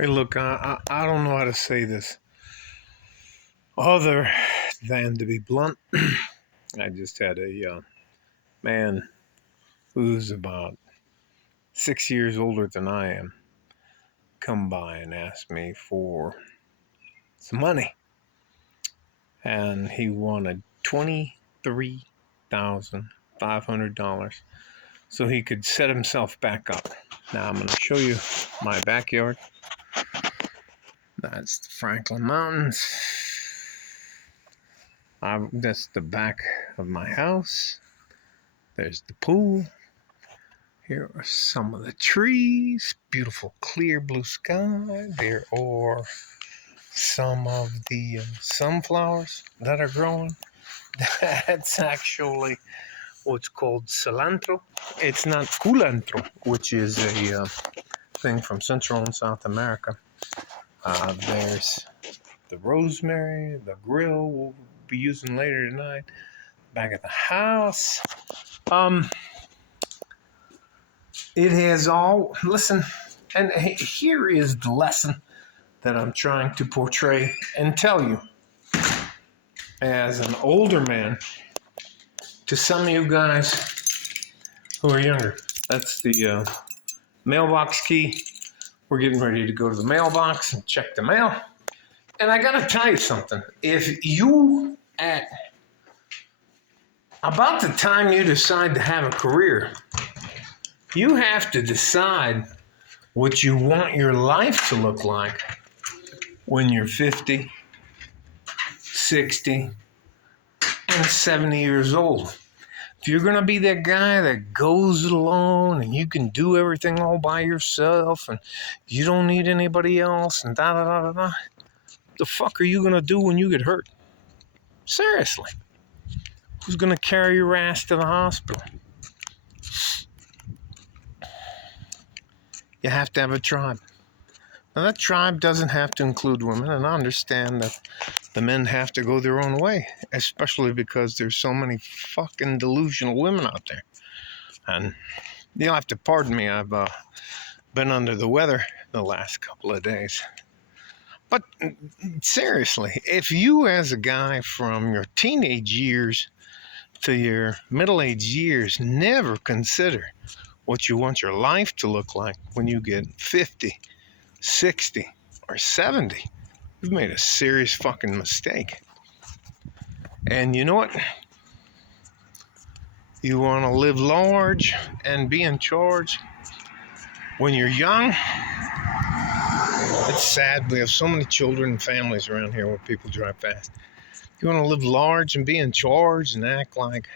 Hey, look, I don't know how to say this other than to be blunt. I just had a man who's about 6 years older than I am come by and ask me for some money. And he wanted $23,500 so he could set himself back up. Now, I'm going to show you my backyard. That's the Franklin Mountains. That's the back of my house. There's the pool. Here are some of the trees. Beautiful clear blue sky. There are some of the sunflowers that are growing. That's actually what's called cilantro. It's not culantro, which is a thing from Central and South America. There's the rosemary, the grill we'll be using later tonight. Back at the house. It has all, listen, and here is the lesson that I'm trying to portray and tell you as an older man to some of you guys who are younger. That's the mailbox key. We're getting ready to go to the mailbox and check the mail. And I got to tell you something. If you, at about the time you decide to have a career, you have to decide what you want your life to look like when you're 50, 60, and 70 years old. If you're going to be that guy that goes it alone and you can do everything all by yourself and you don't need anybody else and da-da-da-da-da, the fuck are you going to do when you get hurt? Seriously. Who's going to carry your ass to the hospital? You have to have a tribe. Now, that tribe doesn't have to include women, and I understand that the men have to go their own way, especially because there's so many fucking delusional women out there. And you'll have to pardon me, I've been under the weather the last couple of days. But seriously, if you as a guy from your teenage years to your middle-aged years never consider what you want your life to look like when you get 50, 60, or 70, you've made a serious fucking mistake. And you know what? You want to live large and be in charge when you're young. It's sad. We have so many children and families around here where people drive fast. You want to live large and be in charge and act like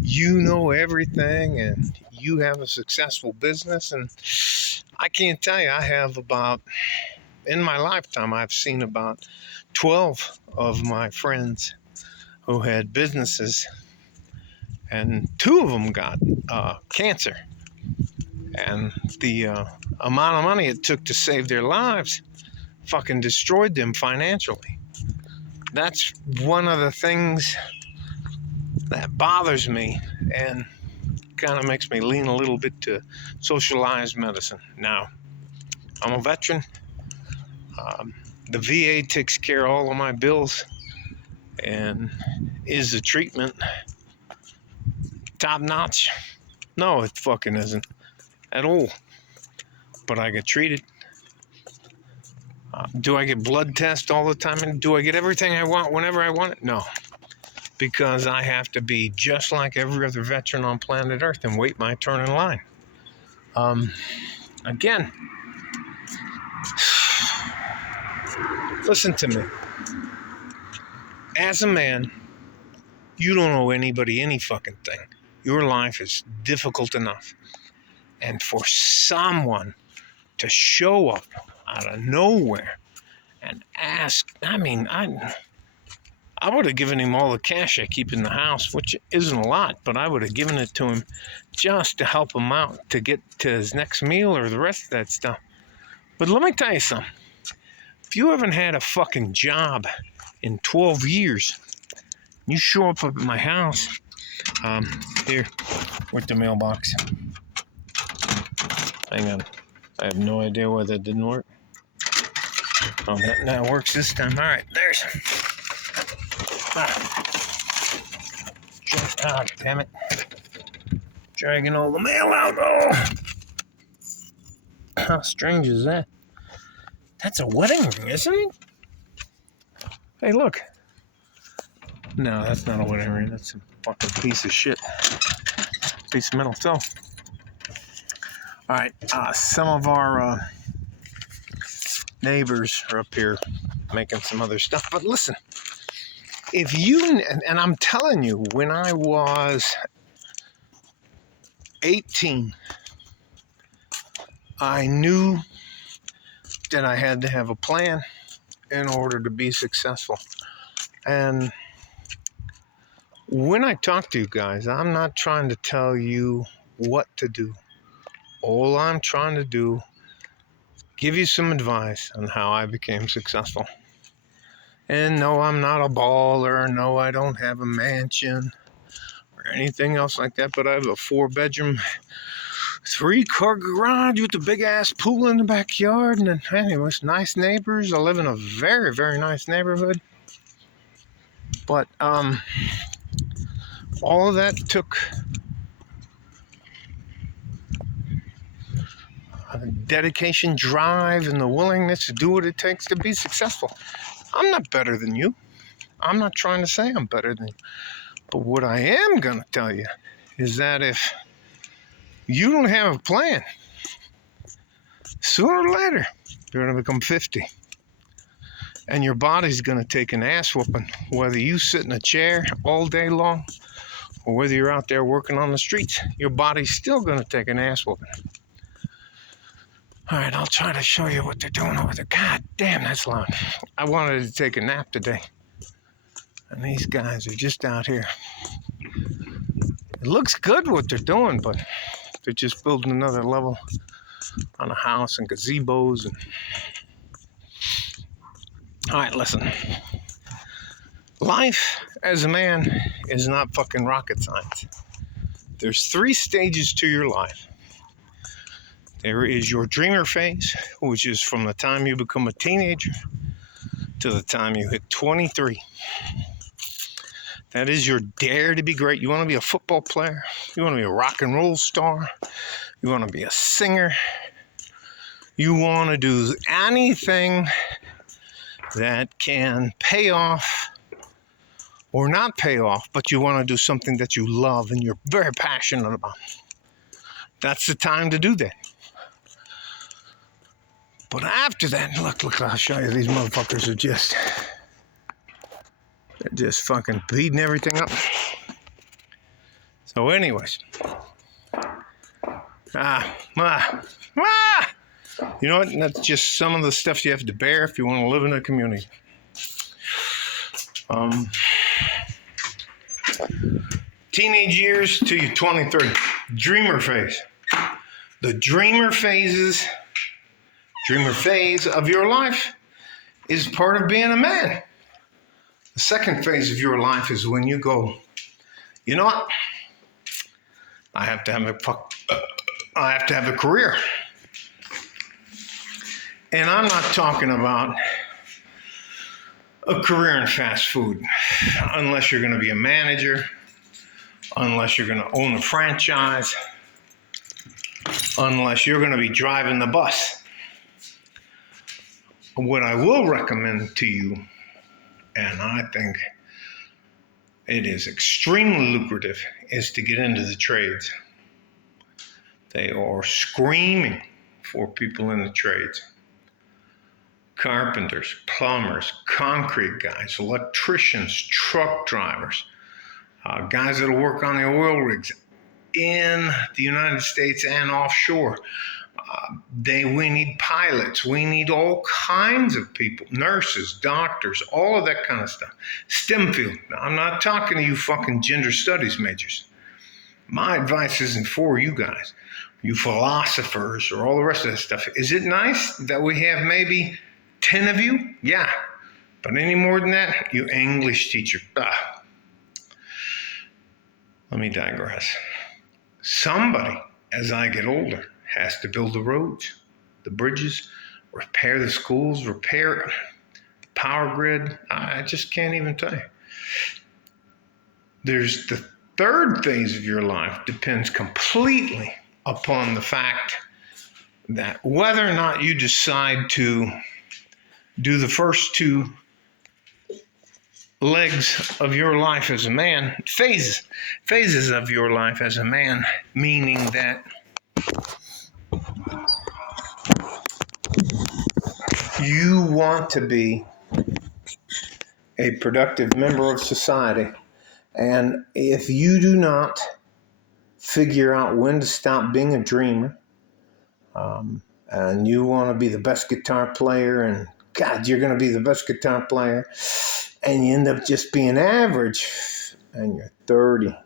you know everything and you have a successful business. And I can't tell you, I have in my lifetime, I've seen about 12 of my friends who had businesses, and 2 of them got cancer. And the amount of money it took to save their lives fucking destroyed them financially. That's one of the things that bothers me and kind of makes me lean a little bit to socialized medicine. Now, I'm a veteran. The VA takes care of all of my bills and is the treatment top notch? No, it fucking isn't at all. But I get treated. Do I get blood tests all the time? And do I get everything I want whenever I want it? No. Because I have to be just like every other veteran on planet Earth and wait my turn in line. Again, listen to me. As a man, you don't owe anybody any fucking thing. Your life is difficult enough. And for someone to show up out of nowhere and ask, I would have given him all the cash I keep in the house, which isn't a lot, but I would have given it to him just to help him out to get to his next meal or the rest of that stuff. But let me tell you something. If you haven't had a fucking job in 12 years, you show up at my house, here, with the mailbox. Hang on. I have no idea why that didn't work. Oh, that works this time. All right, there's. Ah, damn it. Dragging all the mail out. Oh, how strange is that? That's a wedding ring, isn't it? Hey, look. No, that's not a wedding ring. That's a fucking piece of shit. Piece of metal. So, all right. Some of our neighbors are up here making some other stuff. But listen, if you, and I'm telling you, when I was 18, I knew that I had to have a plan in order to be successful. And when I talk to you guys, I'm not trying to tell you what to do. All I'm trying to do, give you some advice on how I became successful. And no, I'm not a baller. No, I don't have a mansion or anything else like that, but I have a 4-bedroom, 3-car garage with a big ass pool in the backyard. And anyways, nice neighbors. I live in a very, very nice neighborhood. But all of that took dedication, drive, and the willingness to do what it takes to be successful. I'm not better than you. I'm not trying to say I'm better than you. But what I am going to tell you is that if you don't have a plan, sooner or later, you're going to become 50. And your body's going to take an ass whooping, whether you sit in a chair all day long or whether you're out there working on the streets. Your body's still going to take an ass whooping. All right, I'll try to show you what they're doing over there. God damn, that's loud. I wanted to take a nap today. And these guys are just out here. It looks good what they're doing, but they're just building another level on a house and gazebos. All right, listen. Life as a man is not fucking rocket science. There's 3 stages to your life. There is your dreamer phase, which is from the time you become a teenager to the time you hit 23. That is your dare to be great. You want to be a football player. You want to be a rock and roll star. You want to be a singer. You want to do anything that can pay off or not pay off, but you want to do something that you love and you're very passionate about. That's the time to do that. But after that, look, I'll show you. These motherfuckers are they're just fucking beating everything up. So anyways. You know what? That's just some of the stuff you have to bear if you want to live in a community. Teenage years to your 23. Dreamer phase. The dreamer phase of your life is part of being a man. The second phase of your life is when you go, you know what? I have to have a career. And I'm not talking about a career in fast food, unless you're going to be a manager, unless you're going to own a franchise, unless you're going to be driving the bus. What I will recommend to you, and I think it is extremely lucrative, is to get into the trades. They are screaming for people in the trades. Carpenters, plumbers, concrete guys, electricians, truck drivers, guys that'll work on the oil rigs in the United States and offshore. We need pilots. We need all kinds of people, nurses, doctors, all of that kind of stuff. STEM field. Now, I'm not talking to you fucking gender studies majors. My advice isn't for you guys, you philosophers or all the rest of that stuff. Is it nice that we have maybe 10 of you? Yeah. But any more than that, you English teacher. Let me digress. Somebody, as I get older, has to build the roads, the bridges, repair the schools, repair power grid. I just can't even tell you. There's the third phase of your life depends completely upon the fact that whether or not you decide to do the first two legs of your life as a man, phases of your life as a man, meaning that you want to be a productive member of society. And if you do not figure out when to stop being a dreamer, and you want to be the best guitar player, and God, you're going to be the best guitar player, and you end up just being average, and you're 30,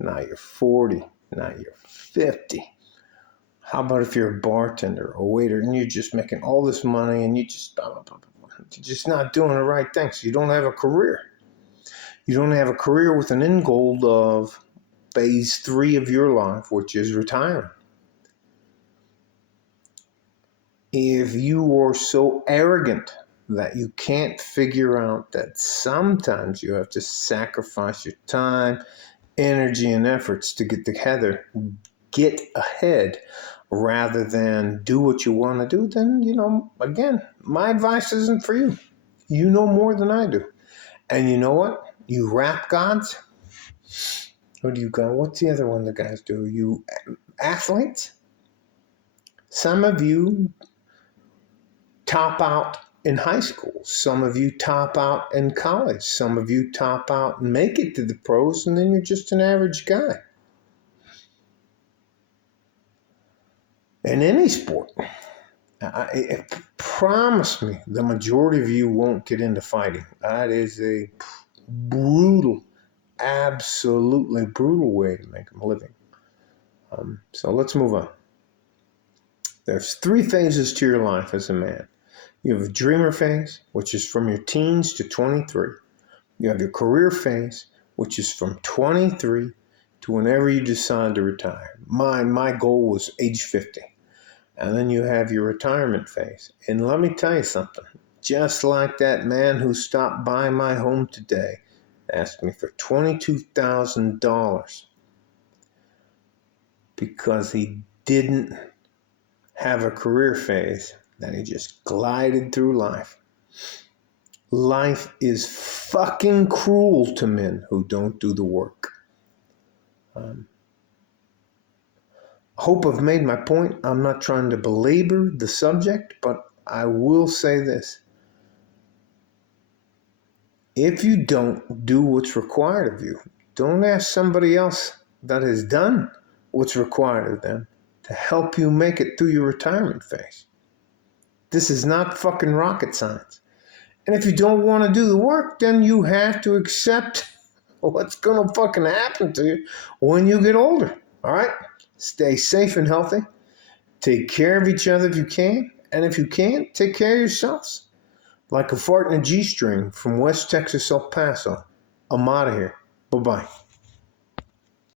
now you're 40, now you're 50. How about if you're a bartender or a waiter and you're just making all this money and you're just not doing the right things? You don't have a career. You don't have a career with an end goal of phase 3 of your life, which is retiring. If you are so arrogant that you can't figure out that sometimes you have to sacrifice your time, energy, and efforts to get ahead, rather than do what you want to do, then, again, my advice isn't for you. You know more than I do. And you know what? You rap gods. What do you got? What's the other one the guys do? You athletes? Some of you top out in high school. Some of you top out in college. Some of you top out and make it to the pros, and then you're just an average guy. In any sport, promise me the majority of you won't get into fighting. That is a brutal, absolutely brutal way to make a living. So let's move on. There's 3 phases to your life as a man. You have a dreamer phase, which is from your teens to 23. You have your career phase, which is from 23 to whenever you decide to retire. My goal was age 50. And then you have your retirement phase. And let me tell you something. Just like that man who stopped by my home today, asked me for $22,000 because he didn't have a career phase, that he just glided through life. Life is fucking cruel to men who don't do the work. Hope I've made my point. I'm not trying to belabor the subject, but I will say this. If you don't do what's required of you, don't ask somebody else that has done what's required of them to help you make it through your retirement phase. This is not fucking rocket science. And if you don't want to do the work, then you have to accept what's going to fucking happen to you when you get older. All right? Stay safe and healthy. Take care of each other if you can. And if you can't, take care of yourselves. Like a fart in a G-string from West Texas, El Paso. I'm out of here. Bye-bye.